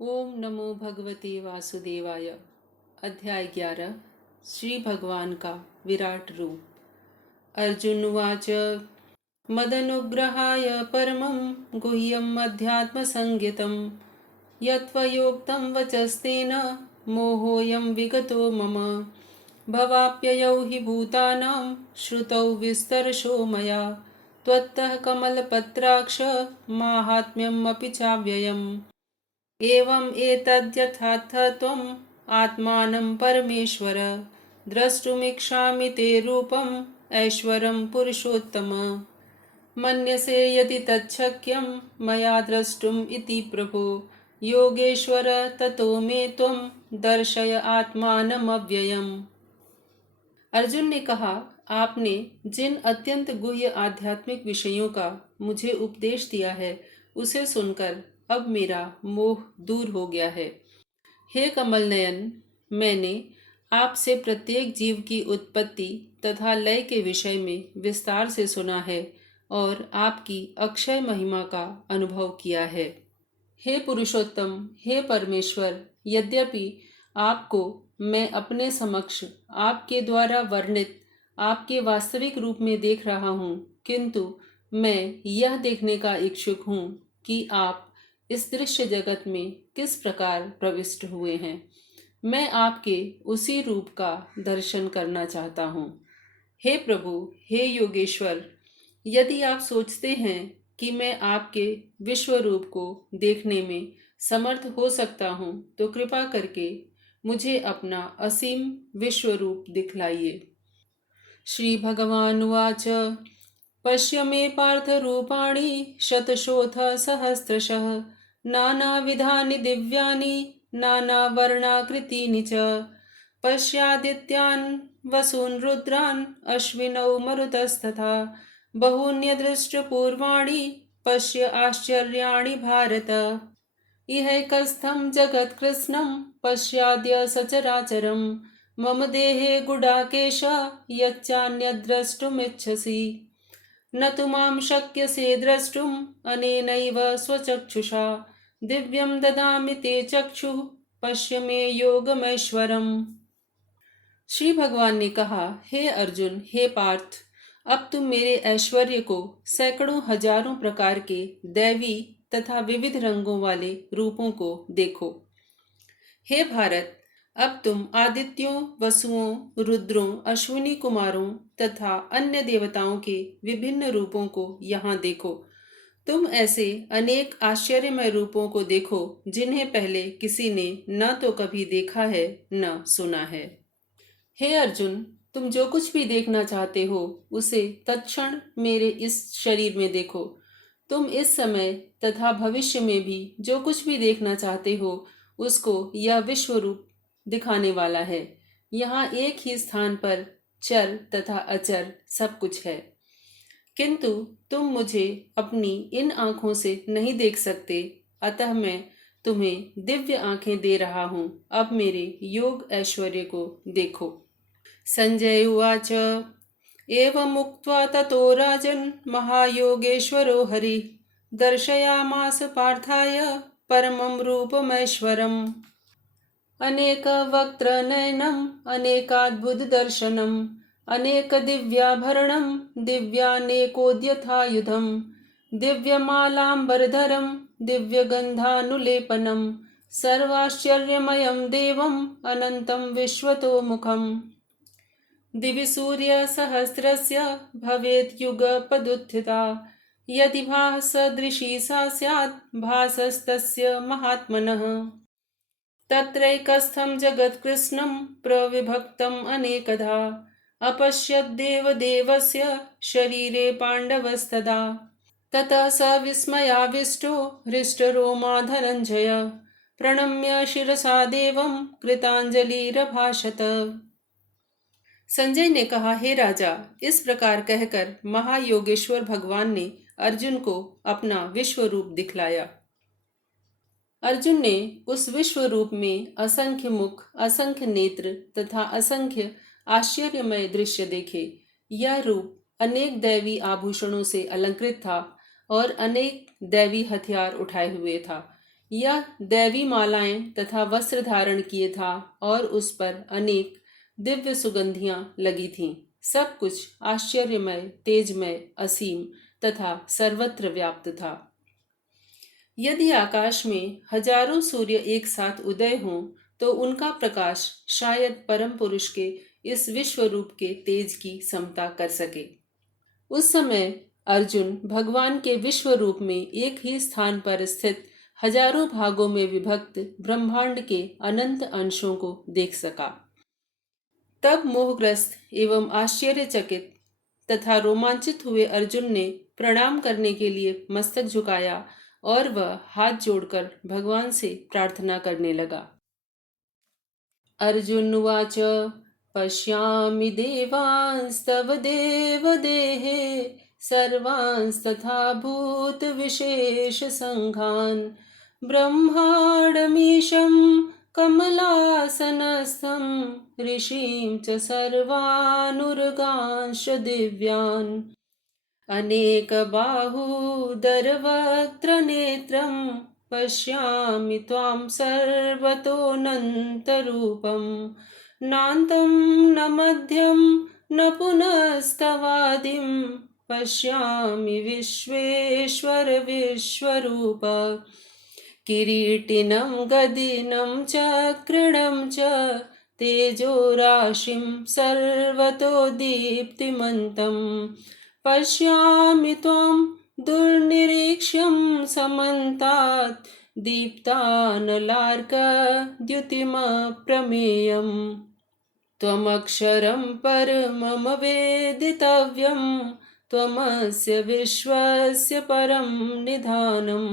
ओम नमो भगवते वासुदेवाय। अध्याय 11। श्री भगवान का विराट रूप। अर्जुन उवाच मदनुग्रहाय परमं गुह्यम् अध्यात्मसंज्ञितं यत्त्वयोक्तं वचस्तेन मोहोऽयं विगतो मम। भवाप्ययौ हि भूतानां श्रुतौ विस्तरशो मया त्वत्तः कमलपत्राक्ष माहात्म्यम् अपि चाव्ययम्। एवं एतद्यथार्थत्वम् आत्मानं परमेश्वर द्रष्टुमिच्छामि ते रूपम् ऐश्वरं पुरुषोत्तम। मन्यसे यदि तच्छक्यं मया द्रष्टुम् इति प्रभो योगेश्वर ततो मे त्वं दर्शय आत्मानमव्ययम्। अर्जुन ने कहा, आपने जिन अत्यंत गुह्य आध्यात्मिक विषयों का मुझे उपदेश दिया है उसे सुनकर अब मेरा मोह दूर हो गया है। हे कमल नयन, मैंने आपसे प्रत्येक जीव की उत्पत्ति तथा लय के विषय में विस्तार से सुना है और आपकी अक्षय महिमा का अनुभव किया है। हे पुरुषोत्तम, हे परमेश्वर, यद्यपि आपको मैं अपने समक्ष आपके द्वारा वर्णित आपके वास्तविक रूप में देख रहा हूँ, किंतु मैं यह देखने का इच्छुक हूँ कि आप इस दृश्य जगत में किस प्रकार प्रविष्ट हुए हैं। मैं आपके उसी रूप का दर्शन करना चाहता हूँ। हे प्रभु, हे योगेश्वर, यदि आप सोचते हैं कि मैं आपके विश्व रूप को देखने में समर्थ हो सकता हूँ तो कृपा करके मुझे अपना असीम विश्व रूप दिखलाइए। श्री भगवानुवाच पश्य मे पार्थ रूपाणि शतशोऽथ सहस्रशः नानाविधानि दिव्यानि नानावर्णाकृतीनि च। पश्यादित्यान् वसून् रुद्रान् अश्विनौ मरुतस्तथा बहून्यदृष्टपूर्वाणि पश्य आश्चर्याणि भारत। इहैकस्थं जगत्कृत्स्नं पश्याद्य सचराचरं मम देहे गुडाकेश यच्चान्यद्द्रष्टुमिच्छसि। न तु मां शक्यसे द्रष्टुम् अनेनैव स्वचक्षुषा दिव्यं ददामि ते चक्षुः पश्य मे योगमैश्वरम्। श्री भगवान ने कहा, हे अर्जुन, हे पार्थ, अब तुम मेरे ऐश्वर्य को सैकड़ों हजारों प्रकार के दैवी तथा विविध रंगों वाले रूपों को देखो। हे भारत, अब तुम आदित्यों, वसुओं, रुद्रों, अश्विनी कुमारों तथा अन्य देवताओं के विभिन्न रूपों को यहाँ देखो। तुम ऐसे अनेक आश्चर्यमय रूपों को देखो जिन्हें पहले किसी ने न तो कभी देखा है न सुना है। हे अर्जुन, तुम जो कुछ भी देखना चाहते हो उसे तत्क्षण मेरे इस शरीर में देखो। तुम इस समय तथा भविष्य में भी जो कुछ भी देखना चाहते हो उसको यह विश्व रूप दिखाने वाला है। यहाँ एक ही स्थान पर चर तथा अचर सब कुछ है, किंतु तुम मुझे अपनी इन आँखों से नहीं देख सकते, अतः मैं तुम्हें दिव्य आँखें दे रहा हूँ। अब मेरे योग ऐश्वर्य को देखो। संजय उवाच एवमुक्त्वा ततो राजन् महायोगेश्वरो हरिः दर्शयामास पार्थाय परमं रूपमैश्वरम्। अनेकवक्त्रनयनम् अनेकाद्भुतदर्शनम् अनेकदिव्याभरणं दिव्यानेकोद्यथायुधम् दिव्यमालाम्बरधरं दिव्यगन्धानुलेपनं सर्वाश्चर्यमयं देवम् अनन्तं विश्वतोमुखम्। दिवि सूर्यसहस्रस्य भवेत् युगपदुत्थिता यदि भासदृशी सा स्यात् भासस्तस्य महात्मनः। तत्रैकस्थं जगत्कृत्स्नं प्रविभक्तम् अनेकधा अपश्यद्देवदेवस्य शरीरे पाण्डवस्तदा। ततः स विस्मयाविष्टो हृष्टरोमा धनञ्जय प्रणम्य शिरसा देवं कृतांजलिरभाषत। संजय ने कहा, हे राजा, इस प्रकार कहकर महायोगेश्वर भगवान ने अर्जुन को अपना विश्व रूप दिखलाया। अर्जुन ने उस विश्व रूप में असंख्य मुख, असंख्य नेत्र तथा असंख्य आश्चर्यमय दृश्य देखे। यह रूप अनेक दैवी आभूषणों से अलंकृत था और अनेक दैवी हथियार उठाए हुए था। यह दैवी मालाएं तथा वस्त्र धारण किए था और उस पर अनेक दिव्य सुगंधियां लगी थीं। सब कुछ आश्चर्यमय, तेजमय, असीम तथा सर्वत्र व्याप्त था। यदि आकाश में हजारों सूर्य एक साथ उदय हों तो उनका प्रकाश शायद परम पुरुष के इस विश्व रूप के तेज की समता कर सके। उस समय अर्जुन भगवान के विश्व रूप में एक ही स्थान पर स्थित हजारों भागों में विभक्त ब्रह्मांड के अनंत अंशों को देख सका। तब मोहग्रस्त एवं आश्चर्यचकित तथा रोमांचित हुए अर्जुन ने प्रणाम करने के लिए मस्तक झुकाया और वह हाथ जोड़कर भगवान से प्रार्थना करने लगा। अर्जुन उवाच पश्यामि देवांस्तव देवदेहे सर्वांस्तथा भूतविशेषसङ्घान् ब्रह्माणमीशं कमलासनस्थं ऋषीं च सर्वानुर्गांश्च दिव्यान् अनेकबाहूदरवक्त्रनेत्रं पश्यामि त्वां सर्वतोऽनन्तरूपं नान्तं न मध्यं न पुनस्तवादिं पश्यामि विश्वेश्वर विश्वरूप किरीटिनं गदिनं चक्रणं च तेजोराशिं सर्वतो दीप्तिमन्तं पश्यामि त्वां दुर्निरीक्ष्यं समन्तात् दीप्तानलार्कद्युतिमप्रमेयम् त्वमक्षरं परममवेदितव्यं त्वमस्य विश्वस्य परं निधानं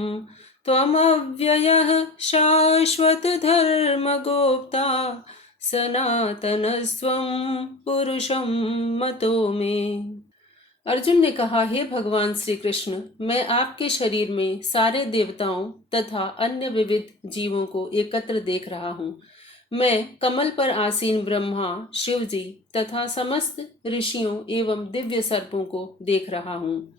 त्वमव्ययः शाश्वतधर्मगोप्ता सनातनस्त्वं पुरुषं मतो मे। अर्जुन ने कहा, हे भगवान श्री कृष्ण, मैं आपके शरीर में सारे देवताओं तथा अन्य विविध जीवों को एकत्र देख रहा हूँ। मैं कमल पर आसीन ब्रह्मा, शिव जी तथा समस्त ऋषियों एवं दिव्य सर्पों को देख रहा हूँ।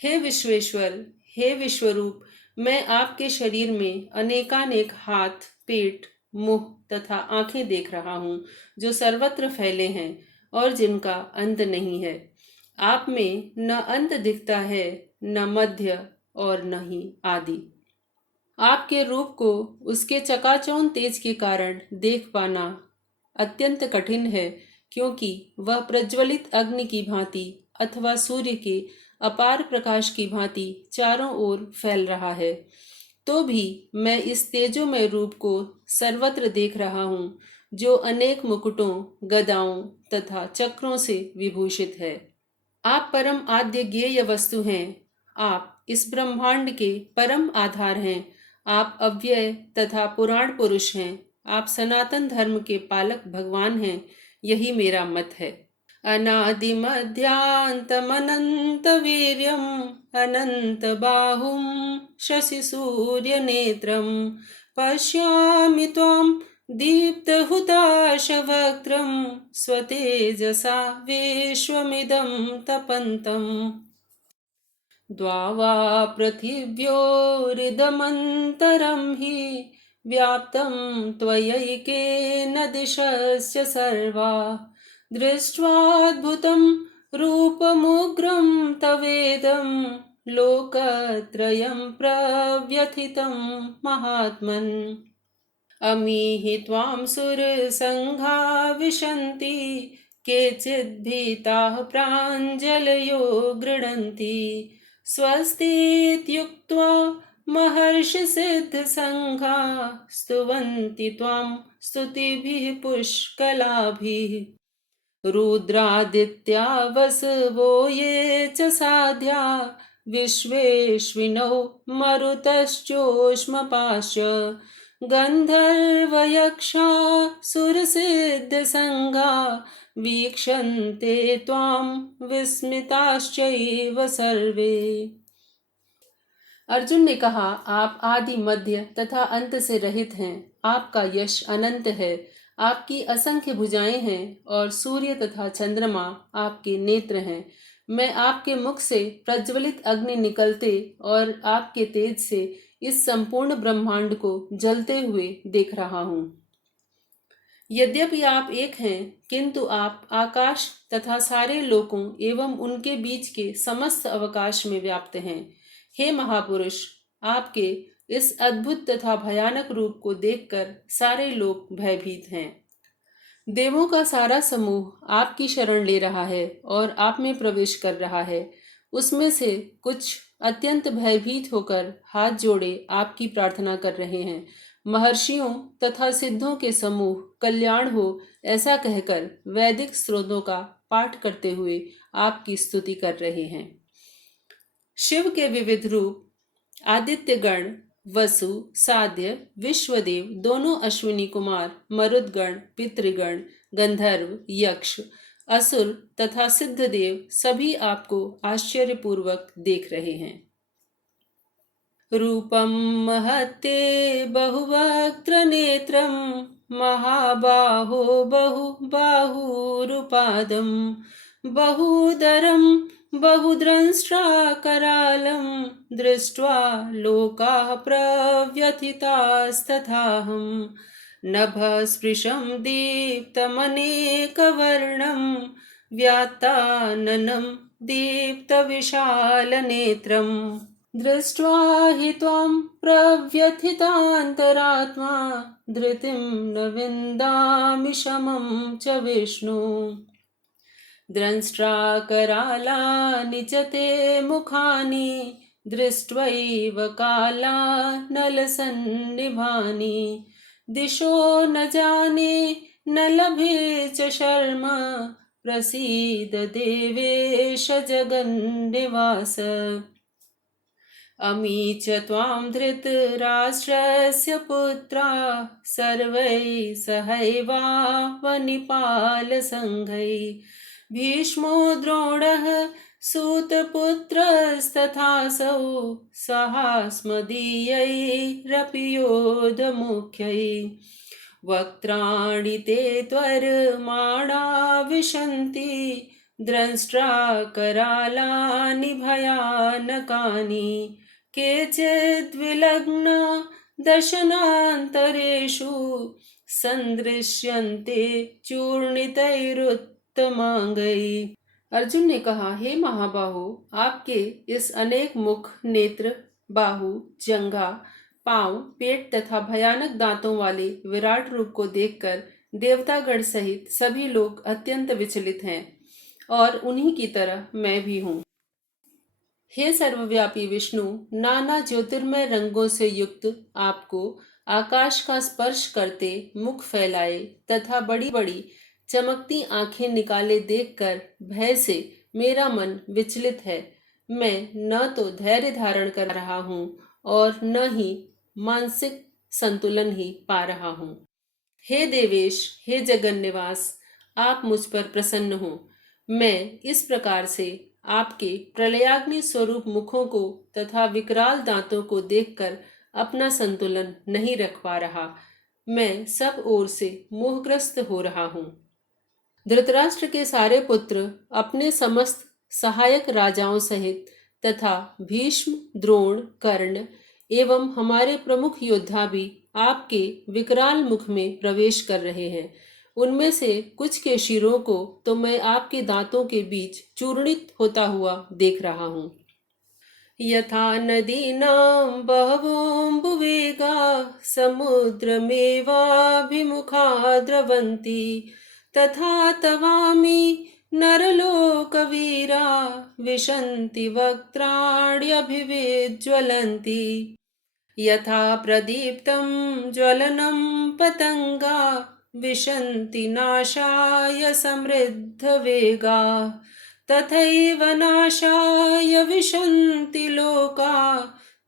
हे विश्वेश्वर, हे विश्वरूप, मैं आपके शरीर में अनेकानेक हाथ, पेट, मुंह तथा आंखें देख रहा हूँ, जो सर्वत्र फैले हैं और जिनका अंत नहीं है। आप में न अंत दिखता है, न मध्य और न ही आदि। आपके रूप को उसके चकाचौंध तेज के कारण देख पाना अत्यंत कठिन है, क्योंकि वह प्रज्वलित अग्नि की भांति अथवा सूर्य के अपार प्रकाश की भांति चारों ओर फैल रहा है। तो भी मैं इस तेजोमय रूप को सर्वत्र देख रहा हूँ, जो अनेक मुकुटों, गदाओं तथा चक्रों से विभूषित है। आप परम आद्य ज्ञेय वस्तु हैं। आप इस ब्रह्मांड के परम आधार हैं। आप अव्यय तथा पुराण पुरुष हैं। आप सनातन धर्म के पालक भगवान हैं। यही मेरा मत है। अनादि मध्यांतमनंत वीर्यम अनंत बाहुम शशि सूर्य नेत्रम पश्यामि त्वां दीप्तहुताशवक्त्रं स्वतेजसा विश्वमिदं तपन्तम् द्वावा पृथिव्योरिदमन्तरं हि व्याप्तं त्वयैकेन दिशस्य सर्वा दृष्ट्वाद्भुतं रूपमुग्रं तवेदं लोकत्रयं प्रव्यथितं महात्मन् अमीहि त्वां सुरसङ्घा विशन्ति केचिद्भीताः प्राञ्जलयो गृह्णन्ति स्वस्तीत्युक्त्वा महर्षिसिद्धसङ्घा स्तुवन्ति त्वां स्तुतिभिः पुष्कलाभिः रुद्रादित्या वसवो ये च साध्या विश्वेश्विनौ मरुतश्चोष्मपाश्च गन्धर्वयक्षा सुरसिद्धसङ्घा वीक्षन्ते त्वां विस्मिताश्चैव सर्वे। अर्जुन ने कहा, आप आदि, मध्य तथा अंत से रहित हैं। आपका यश अनंत है। आपकी असंख्य भुजाएं हैं और सूर्य तथा चंद्रमा आपके नेत्र हैं। मैं आपके मुख से प्रज्वलित अग्नि निकलते और आपके तेज से इस संपूर्ण ब्रह्मांड को जलते हुए देख रहा हूँ। यद्यपि आप एक हैं, किंतु आप आकाश तथा सारे लोकों एवं उनके बीच के समस्त अवकाश में व्याप्त हैं। हे महापुरुष, आपके इस अद्भुत तथा भयानक रूप को देखकर सारे लोग भयभीत हैं। देवों का सारा समूह आपकी शरण ले रहा है और आप में प्रवेश कर रहा है। उसमें से कुछ अत्यंत भयभीत होकर हाथ जोड़े आपकी प्रार्थना कर रहे हैं। महर्षियों तथा सिद्धों के समूह कल्याण हो ऐसा कहकर वैदिक स्रोतों का पाठ करते हुए आपकी स्तुति कर रहे हैं। शिव के विविध रूप आदित्यगण, वसु, साध्य, विश्वदेव, दोनों अश्विनी कुमार, मरुदगण, पितृगण, गंधर्व, यक्ष, असुर तथा सिद्धदेव सभी आपको आश्चर्यपूर्वक देख रहे हैं। रूपम महत्ते बहुवक्त्र नेत्रम महाबाहो बहुबाहुरुपादम बहुदरम बहुद्रंष्ट्राकरालं दृष्ट्वा लोकाः प्रव्यथितास्तथाहं नभस्पृशं दीप्तमनेकवर्णं व्यात्ताननं दीप्तविशालनेत्रं दृष्ट्वा हि त्वां प्रव्यथितान्तरात्मा धृतिं न विन्दामि शमं च विष्णु। द्रंष्ट्राकरालानि च ते मुखानि दृष्ट्वैव कालानलसन्निभानि दिशो न जाने न लभे च शर्म प्रसीद देवेश जगन्निवास। अमी च त्वां धृतराष्ट्रस्य पुत्रा सर्वैः सहैवावनिपालसङ्घैः भीष्मो द्रोणः सूतपुत्रस्तथासौ सहास्मदीयैरपि योधमुख्यैः वक्त्राणि ते त्वरमाणा विशन्ति द्रंष्ट्राकरालानि भयानकानि केचिद्विलग्ना दशनान्तरेषु सन्दृश्यन्ते चूर्णितैरुत्तमांगैः। अर्जुन ने कहा, हे महाबाहो, आपके इस अनेक मुख, नेत्र, बाहु, जंघा, पांव, पेट तथा भयानक दांतों वाले विराट रूप को देखकर देवतागण सहित सभी लोग अत्यंत विचलित हैं और उन्हीं की तरह मैं भी हूँ। हे सर्वव्यापी विष्णु, नाना ज्योतिर्मय रंगों से युक्त आपको आकाश का स्पर्श करते मुख फैलाए तथा बड़ी बड़ी चमकती आंखें निकाले देखकर भय से मेरा मन विचलित है। मैं न तो धैर्य धारण कर रहा हूँ और न ही मानसिक संतुलन ही पा रहा हूँ। हे देवेश, हे जगन्निवास, आप मुझ पर प्रसन्न हो। मैं इस प्रकार से आपके प्रलयाग्नि स्वरूप मुखों को तथा विकराल दांतों को देखकर अपना संतुलन नहीं रख पा रहा। मैं सब ओर से मोहग्रस्त हो रहा हूँ। धृतराष्ट्र के सारे पुत्र अपने समस्त सहायक राजाओं सहित तथा भीष्म, द्रोण, कर्ण एवं हमारे प्रमुख योद्धा भी आपके विकराल मुख में प्रवेश कर रहे हैं। उनमें से कुछ के शिरों को तो मैं आपके दांतों के बीच चूर्णित होता हुआ देख रहा हूँ। यथा नदीनां बहवोऽम्बुवेगा समुद्रमेवाभिमुखा द्रवन्ति तथा तवामि नरलोकवीरा विशन्ति वक्त्राण्यभिविज्वलन्ति यथा प्रदीप्तं ज्वलनं पतंगा विशन्ति नाशाय समृद्धवेगा तथैव नाशाय विशन्ति लोका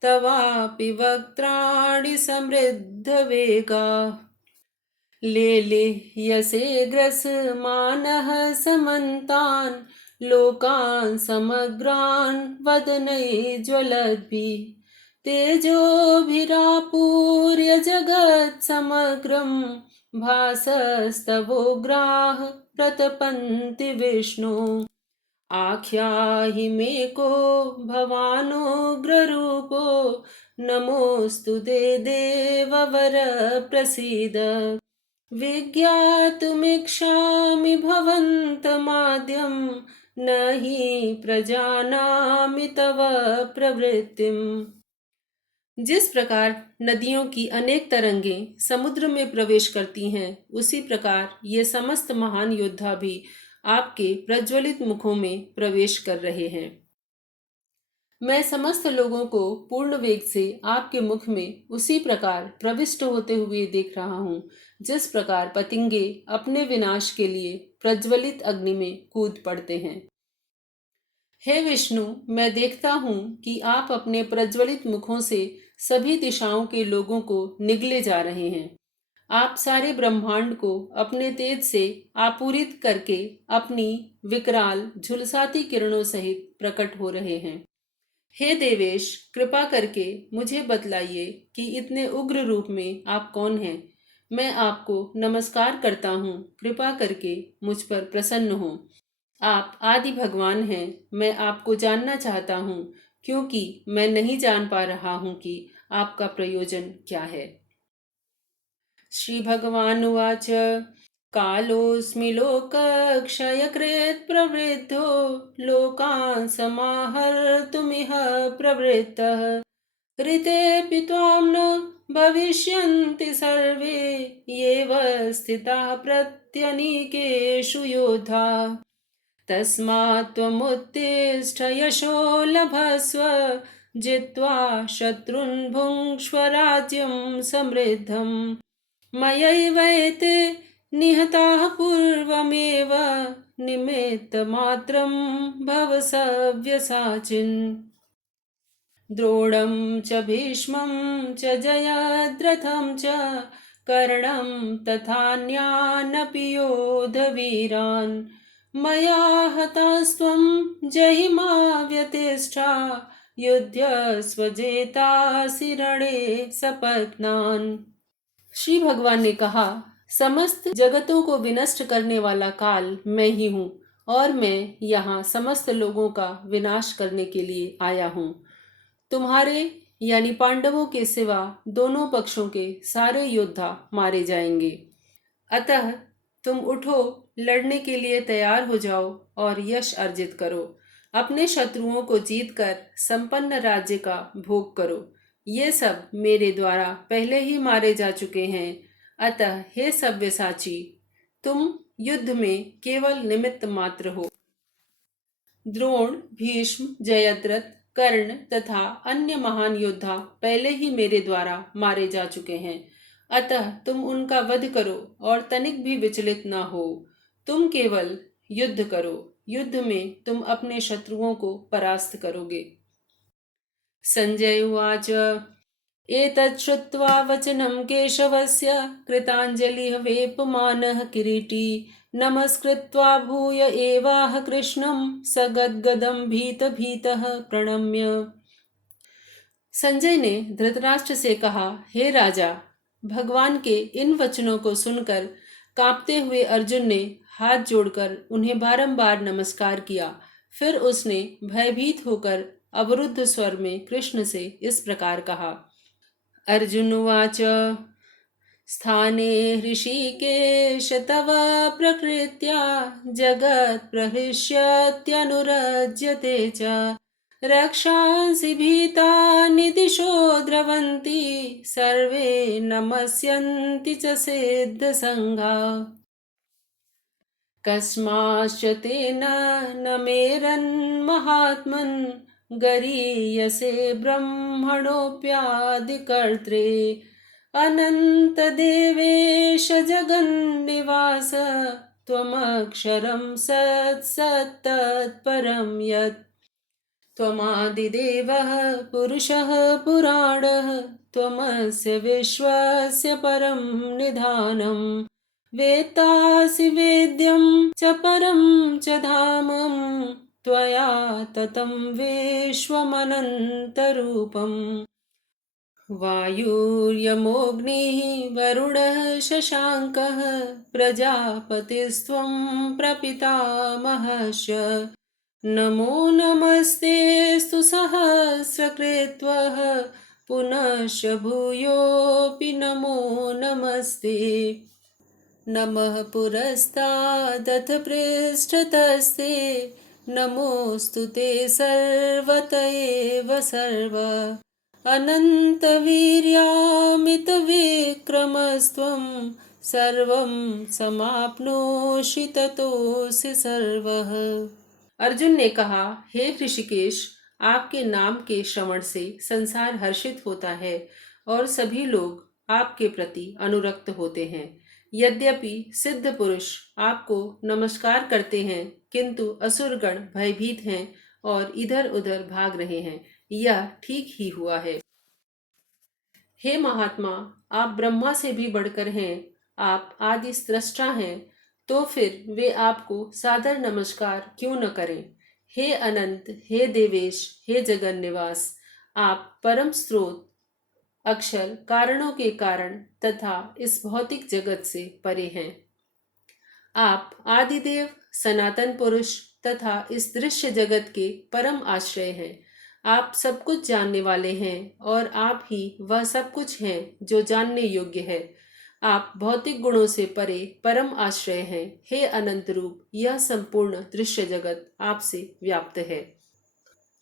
तवापि वक्त्राणि समृद्धवेगा। लेलिह्यसे ग्रसमानः समन्तान् लोकान् समग्रान् वदनैर्ज्वलद्भिः तेजोभिरापूर्य जगत् समग्रं भासस्तवोग्राः प्रतपन्ति विष्णु। आख्याहि मे को भवानुग्ररूपो नमोऽस्तु ते देववर प्रसीद विज्ञातुमिच्छामि भवन्तमाद्यं न हि प्रजानामि तव प्रवृत्तिम्। जिस प्रकार नदियों की अनेक तरंगें समुद्र में प्रवेश करती हैं, उसी प्रकार ये समस्त महान योद्धा भी आपके प्रज्वलित मुखों में प्रवेश कर रहे हैं। मैं समस्त लोगों को पूर्ण वेग से आपके मुख में उसी प्रकार प्रविष्ट होते हुए देख रहा हूँ, जिस प्रकार पतंगे अपने विनाश के लिए प्रज्वलित अग्नि में कूद पड़ते हैं। हे विष्णु, मैं देखता हूँ कि आप अपने प्रज्वलित मुखों से सभी दिशाओं के लोगों को निगले जा रहे हैं। आप सारे ब्रह्मांड को अपने तेज से आपूरित करके अपनी विकराल झुलसाती किरणों सहित प्रकट हो रहे हैं। हे देवेश, कृपा करके मुझे बतलाइए कि इतने उग्र रूप में आप कौन हैं। मैं आपको नमस्कार करता हूँ, कृपा करके मुझ पर प्रसन्न हो। आप आदि भगवान हैं। मैं आपको जानना चाहता हूँ, क्योंकि मैं नहीं जान पा रहा हूँ कि आपका प्रयोजन क्या है। श्री भगवान उवाच कालोऽस्मि लोकक्षयकृत् प्रवृद्धो लोकान् समाहर्तुमिह प्रवृत्तः ऋतेऽपि त्वां न भविष्यन्ति सर्वे येव स्थिताः प्रत्यनीकेषु योधा तस्मात् त्वमुत्तिष्ठ यशो लभस्व जित्वा शत्रून् भुङ्क्ष्व राज्यं समृद्धम् मयैवैते निहताः पूर्वमेव निमित्तमात्रं भव सव्यसाचिन् द्रोणं च भीष्मं च जयद्रथं च कर्णं तथान्यानपि योधवीरान् मया हतास्त्वं जहिमा व्यतिष्ठा युध्यस्व जेतासि रणे सपत्नान्। श्री भगवान ने कहा, समस्त जगतों को विनष्ट करने वाला काल मैं ही हूँ और मैं यहाँ समस्त लोगों का विनाश करने के लिए आया हूँ। तुम्हारे यानी पांडवों के सिवा दोनों पक्षों के सारे योद्धा मारे जाएंगे। अतः तुम उठो, लड़ने के लिए तैयार हो जाओ और यश अर्जित करो। अपने शत्रुओं को जीतकर संपन्न राज्य का भोग करो। ये सब मेरे द्वारा पहले ही मारे जा चुके हैं। अतः हे सव्यसाची, तुम युद्ध में केवल निमित्त मात्र हो। द्रोण, भीष्म, जयद्रथ, कर्ण तथा अन्य महान योद्धा पहले ही मेरे द्वारा मारे जा चुके हैं। अतः तुम उनका वध करो और तनिक भी विचलित न हो। तुम केवल युद्ध करो। युद्ध में तुम अपने शत्रुओं को परास्त करोगे। संजय उवाच एतत् श्रुत्वा वचनं केशवस्य कृताञ्जलिः वेपमानः किरीटी नमस्कृत्वा भूय एवाह कृष्णं सगद्गदं भीतभीतः प्रणम्य। संजय ने धृतराष्ट्र से कहा, हे राजा, भगवान के इन वचनों को सुनकर कांपते हुए अर्जुन ने हाथ जोड़कर उन्हें बारंबार नमस्कार किया। फिर उसने भयभीत होकर अवरुद्ध स्वर में कृष्ण से इस प्रकार कहा। अर्जुन उवाच स्थाने ऋषिकेश तव प्रकृत्या जगत् प्रहृष्यत्यनुरज्यते च रक्षांसि भीतानि दिशो द्रवन्ति सर्वे नमस्यन्ति च सिद्धसङ्घा कस्माश्च तेन न मेरन्महात्मन् गरीयसे ब्रह्मणोऽप्यादिकर्त्रे अनन्तदेवेश जगन्निवास त्वमक्षरं सत्सत्तत्परं यत् त्वमादिदेवः पुरुषः पुराणः त्वमस्य विश्वस्य परं निधानम् वेत्तासि वेद्यं च परं च धामं त्वया ततं विश्वमनन्तरूपम् वायुर्यमोऽग्निः वरुणः शशाङ्कः प्रजापतिस्त्वं प्रपितामहश्च नमो नमस्तेऽस्तु सहस्रकृत्वः पुनश्च भूयोऽपि नमो नमस्ते। नमः पुरस्तादथ पृष्ठतस्ते नमोऽस्तु ते सर्वत एव सर्व अनन्तवीर्यामितविक्रमस्त्वं सर्वं समाप्नोषि ततोऽसि सर्वः। अर्जुन ने कहा, हे ऋषिकेश, आपके नाम के श्रवण से संसार हर्षित होता है और सभी लोग आपके प्रति अनुरक्त होते हैं। यद्यपि सिद्ध पुरुष आपको नमस्कार करते हैं, किंतु असुरगण भयभीत हैं और इधर उधर भाग रहे हैं। यह ठीक ही हुआ है। हे महात्मा, आप ब्रह्मा से भी बढ़कर हैं, आप आदि स्रष्टा हैं, तो फिर वे आपको सादर नमस्कार क्यों न करें। हे अनंत, हे देवेश, हे जगन निवास, आप परम स्रोत, अक्षर, कारणों के कारण तथा इस भौतिक जगत से परे हैं। आप आदिदेव, सनातन पुरुष तथा इस दृश्य जगत के परम आश्रय हैं। आप सब कुछ जानने वाले हैं और आप ही वह सब कुछ हैं जो जानने योग्य है। आप भौतिक गुणों से परे परम आश्रय हैं। हे अनंत रूप, यह संपूर्ण दृश्य जगत आपसे व्याप्त है।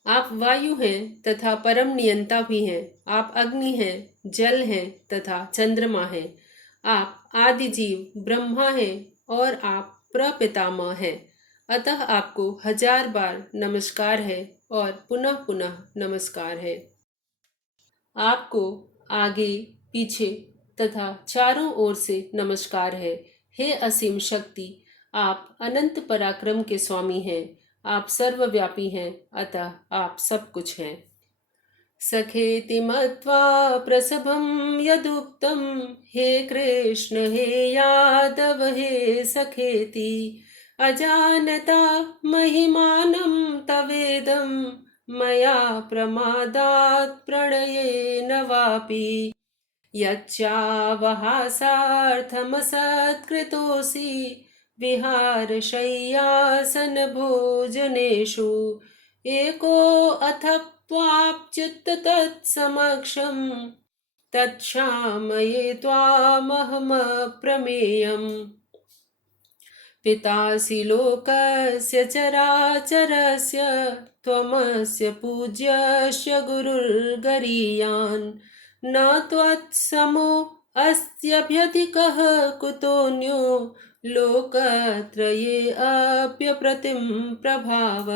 आप वायु हैं तथा परम नियंता भी हैं। आप अग्नि हैं, जल हैं तथा चंद्रमा हैं। आप आदि जीव ब्रह्मा हैं और आप प्रपितामह हैं। अतः आपको 1000 बार नमस्कार है और पुनः पुनः नमस्कार है। आपको आगे, पीछे तथा चारों ओर से नमस्कार है। हे असीम शक्ति, आप अनंत पराक्रम के स्वामी हैं। आप सर्वव्यापी हैं, अतः आप सब कुछ हैं। सखेति मत्वा प्रसभं यदुक्तं, हे कृष्ण हे यादव हे सखेति, अजानता महिमानं तवेदं, मया प्रमादात् प्रणयेन वापि। यच्चावहासार्थमसत्कृतोऽसि विहारशय्यासनभोजनेषु, एकोऽथप्त्वाप्युत तत्समक्षं, तत्क्षामये त्वामहमप्रमेयम्। पितासि लोकस्य चराचरस्य, त्वमस्य पूज्यस्य गुरुर्गरीयान्, न त्वत्समो अस्त्यभ्यधिकः कुतोऽन्यो लोकत्रयेऽप्यप्रतिम प्रभाव।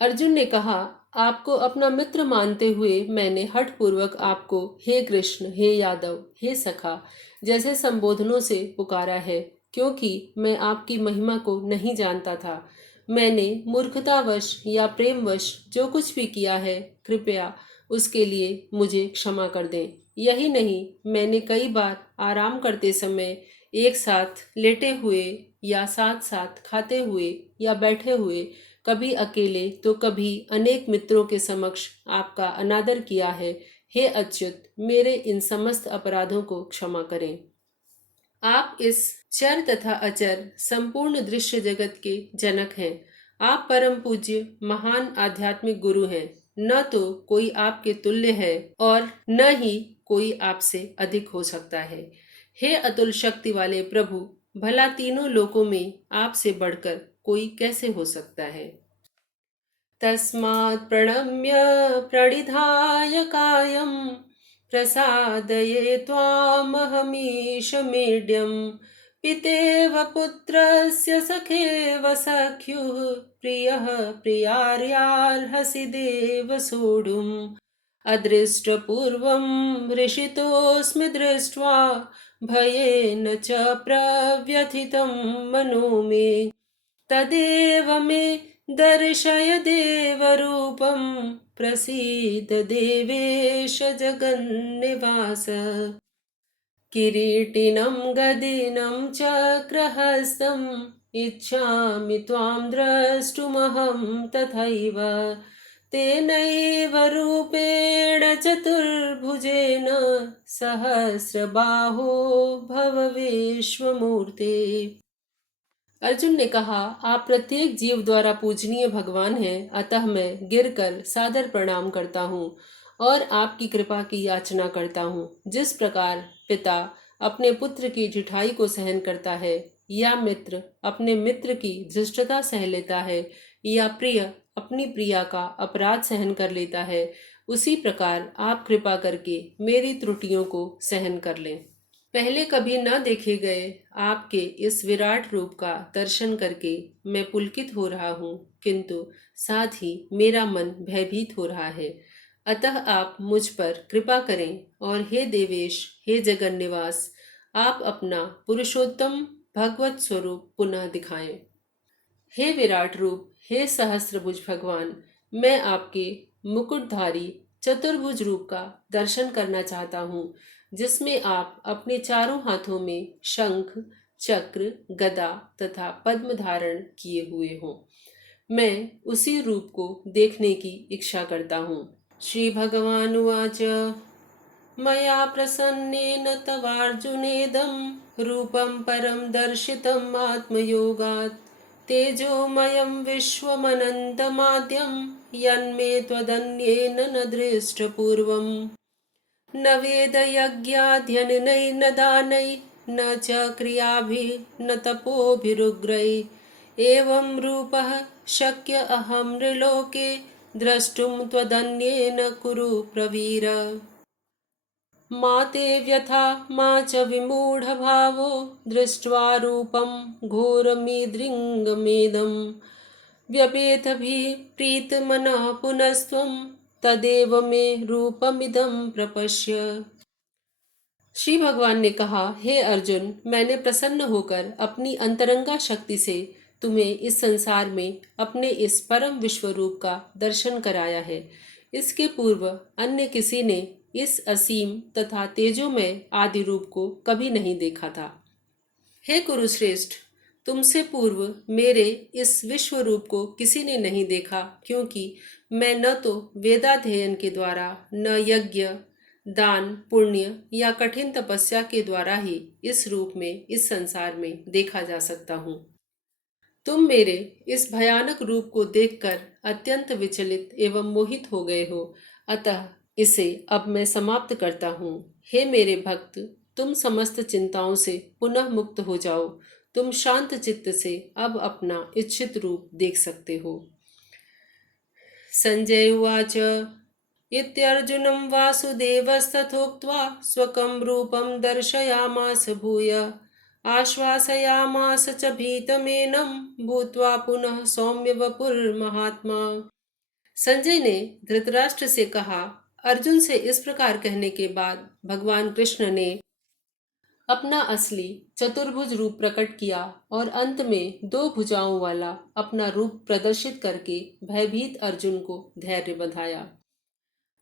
अर्जुन ने कहा, आपको अपना मित्र मानते हुए मैंने हठ पूर्वक आपको हे कृष्ण, हे यादव, हे सखा जैसे संबोधनों से पुकारा है, क्योंकि मैं आपकी महिमा को नहीं जानता था। मैंने मूर्खतावश या प्रेमवश जो कुछ भी किया है, कृपया उसके लिए मुझे क्षमा कर दें। यही नहीं, मैंने कई बार आराम करते समय, एक साथ लेटे हुए या साथ साथ खाते हुए या बैठे हुए, कभी अकेले तो कभी अनेक मित्रों के समक्ष आपका अनादर किया है। हे अच्युत, मेरे इन समस्त अपराधों को क्षमा करें। आप इस चर तथा अचर संपूर्ण दृश्य जगत के जनक हैं। आप परम पूज्य महान आध्यात्मिक गुरु हैं। न तो कोई आपके तुल्य है और न ही कोई आपसे अधिक हो सकता है। हे अतुल शक्ति वाले प्रभु, भला तीनों लोकों में आपसे बढ़कर कोई कैसे हो सकता है। तस्मात् प्रणम्य प्रणिधाय कायं, प्रसादये त्वामहमीश मीड्यम्। पितेव पुत्रस्य सखेव सख्युः, प्रियः प्रियार्यार्हसि देव सोढुम्। अदृष्टपूर्वं हृषितोऽस्मि दृष्ट्वा, भयेन च प्रव्यथितं मनो मे। तदेव मे दर्शय देवरूपं, प्रसीद देवेश जगन्निवास। किरीटिनं गदिनं चक्रहस्तम्, इच्छामि त्वां द्रष्टुमहं तथैव। तेनैव रूपेण चतुर्भुजेन, सहस्रबाहो भव विश्वमूर्ते। अर्जुन ने कहा, आप प्रत्येक जीव द्वारा पूजनीय भगवान हैं, अतः मैं गिरकर सादर प्रणाम करता हूँ और आपकी कृपा की याचना करता हूँ। जिस प्रकार पिता अपने पुत्र की ढिठाई को सहन करता है, या मित्र अपने मित्र की धृष्टता सह लेता है, या प्रिय अपनी प्रिया का अपराध सहन कर लेता है, उसी प्रकार आप कृपा करके मेरी त्रुटियों को सहन कर लें। पहले कभी न देखे गए आपके इस विराट रूप का दर्शन करके मैं पुलकित हो रहा हूँ, किंतु साथ ही मेरा मन भयभीत हो रहा है। अतः आप मुझ पर कृपा करें और हे देवेश, हे जगन निवास, आप अपना पुरुषोत्तम भगवत स्वरूप पुनः दिखाएं। हे विराट रूप, हे सहस्त्रभुज भगवान, मैं आपके मुकुटधारी चतुर्भुज रूप का दर्शन करना चाहता हूँ, जिसमें आप अपने चारों हाथों में शंख, चक्र, गदा तथा पद्म धारण किए हुए हों। मैं उसी रूप को देखने की इच्छा करता हूँ। श्री भगवानुवाच, मया प्रसन्नेन तवार्जुनेदं रूपं परं दर्शितम् आत्मयोगात् तेजोमयं विश्वमनन्तमाद्यं यन्मे त्वदन्येन न दृष्टपूर्वम् न वेदयज्ञाध्ययनैर्न दानैः न च क्रियाभिः न तपोभिरुग्रैः एवं रूपः शक्य अहं नृलोके द्रष्टुं त्वदन्येन कुरु प्रवीर। मा ते व्यथा मा च विमूढभावो दृष्ट्वा रूपं घोरमीदृङ्गमेदं व्यपेतभिः प्रीतमनः पुनस्त्वं तदेव मे रूपमिदं प्रपश्य। श्री भगवान ने कहा, हे अर्जुन, मैंने प्रसन्न होकर अपनी अंतरंगा शक्ति से तुम्हें इस संसार में अपने इस परम विश्व रूप का दर्शन कराया है। इसके पूर्व अन्य किसी ने इस असीम तथा तेजोमय आदि रूप को कभी नहीं देखा था। हे कुरुश्रेष्ठ, तुमसे पूर्व मेरे इस विश्व रूप को किसी ने नहीं देखा, क्योंकि मैं न तो वेदाध्ययन के द्वारा, न यज्ञ, दान, पुण्य या कठिन तपस्या के द्वारा ही इस रूप में इस संसार में देखा जा सकता हूँ। तुम मेरे इस भयानक रूप को देखकर अत्यंत विचलित एवं मोहित हो गए हो, अतः इसे अब मैं समाप्त करता हूँ। हे मेरे भक्त, तुम समस्त चिंताओं से पुनः मुक्त हो जाओ। तुम शांत चित्त से अब अपना इच्छित रूप देख सकते हो। संजय उवाच, इत्यर्जुनं वासुदेवस्तथोक्त्वा स्वकं रूपं दर्शयामास भूय आश्वासयामास च भीतमेनं भूत्वा पुनः सौम्य वपुर्महात्मा। संजय ने धृतराष्ट्र से कहा, अर्जुन से इस प्रकार कहने के बाद भगवान कृष्ण ने अपना असली चतुर्भुज रूप प्रकट किया और अंत में 2 भुजाओं वाला अपना रूप प्रदर्शित करके भयभीत अर्जुन को धैर्य बंधाया।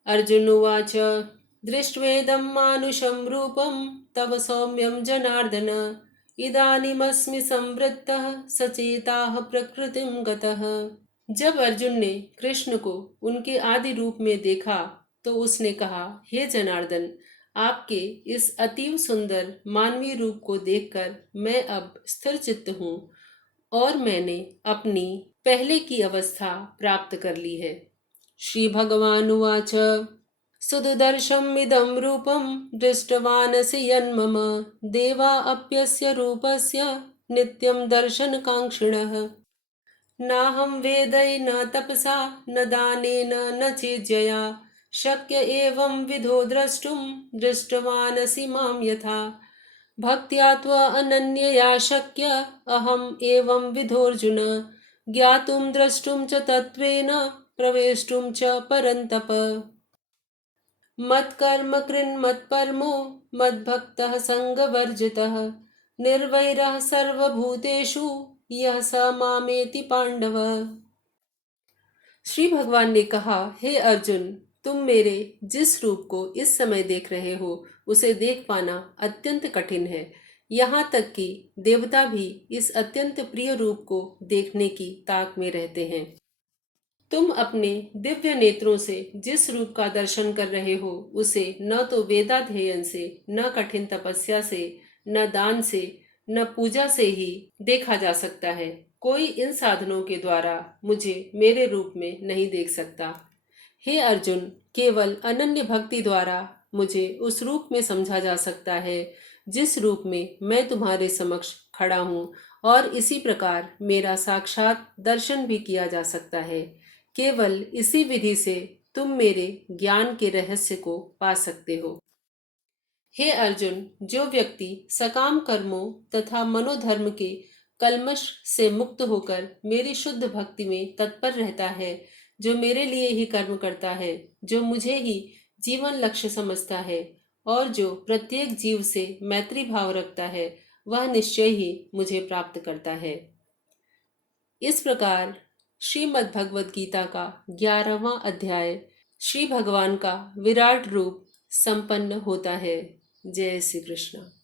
अर्जुन उवाच, दृष्ट्वेदं मानुषं रूपं तव सौम्यं जनार्दन इदानीमस्मि संवृत्तः सचेताः प्रकृतिं गतः। जब अर्जुन ने कृष्ण को उनके आदि रूप में देखा तो उसने कहा, हे जनार्दन, आपके इस अतीव सुंदर मानवीय रूप को देखकर मैं अब स्थिर चित्त हूँ और मैंने अपनी पहले की अवस्था प्राप्त कर ली है। श्री भगवानुवाच, सुदुदर्शमिदं रूपं दृष्टवानसि यन्मम देवा अप्यस्य रूपस्य नित्यं दर्शनकाङ्क्षिणः नाहं वेदै न तपसा न दानेन न चेज्जया शक्य एवं विधो द्रष्टुं दृष्टवानसि मां यथा भक्त्या त्वनन्यया शक्य अहम् एवं विधोऽर्जुन ज्ञातुं द्रष्टुं च तत्त्वेन प्रवेष्टुं च परन्तप। मत्कर्म कृन्मत्परमो मद्भक्तः संगवर्जितः निर्वैरः सर्वभूतेषु यः स मामेति पांडव। श्री भगवान ने कहा, हे अर्जुन, तुम मेरे जिस रूप को इस समय देख रहे हो उसे देख पाना अत्यंत कठिन है। यहाँ तक कि देवता भी इस अत्यंत प्रिय रूप को देखने की ताक में रहते हैं। तुम अपने दिव्य नेत्रों से जिस रूप का दर्शन कर रहे हो उसे न तो वेदाध्ययन से, न कठिन तपस्या से, न दान से, न पूजा से ही देखा जा सकता है। कोई इन साधनों के द्वारा मुझे मेरे रूप में नहीं देख सकता। हे अर्जुन, केवल अनन्य भक्ति द्वारा मुझे उस रूप में समझा जा सकता है जिस रूप में मैं तुम्हारे समक्ष खड़ा हूँ, और इसी प्रकार मेरा साक्षात दर्शन भी किया जा सकता है। केवल इसी विधि से तुम मेरे ज्ञान के रहस्य को पा सकते हो। हे अर्जुन, जो व्यक्ति सकाम कर्मों तथा मनोधर्म के कल्मश से मुक्त होकर मेरी शुद्ध भक्ति में तत्पर रहता है, जो मेरे लिए ही कर्म करता है, जो मुझे ही जीवन लक्ष्य समझता है, और जो प्रत्येक जीव से मैत्री भाव रखता है, वह निश्चय ही मुझे प्राप्त करता है। इस प्रकार श्रीमद् भगवद गीता का 11वां अध्याय श्री भगवान का विराट रूप संपन्न होता है। जय श्री कृष्ण।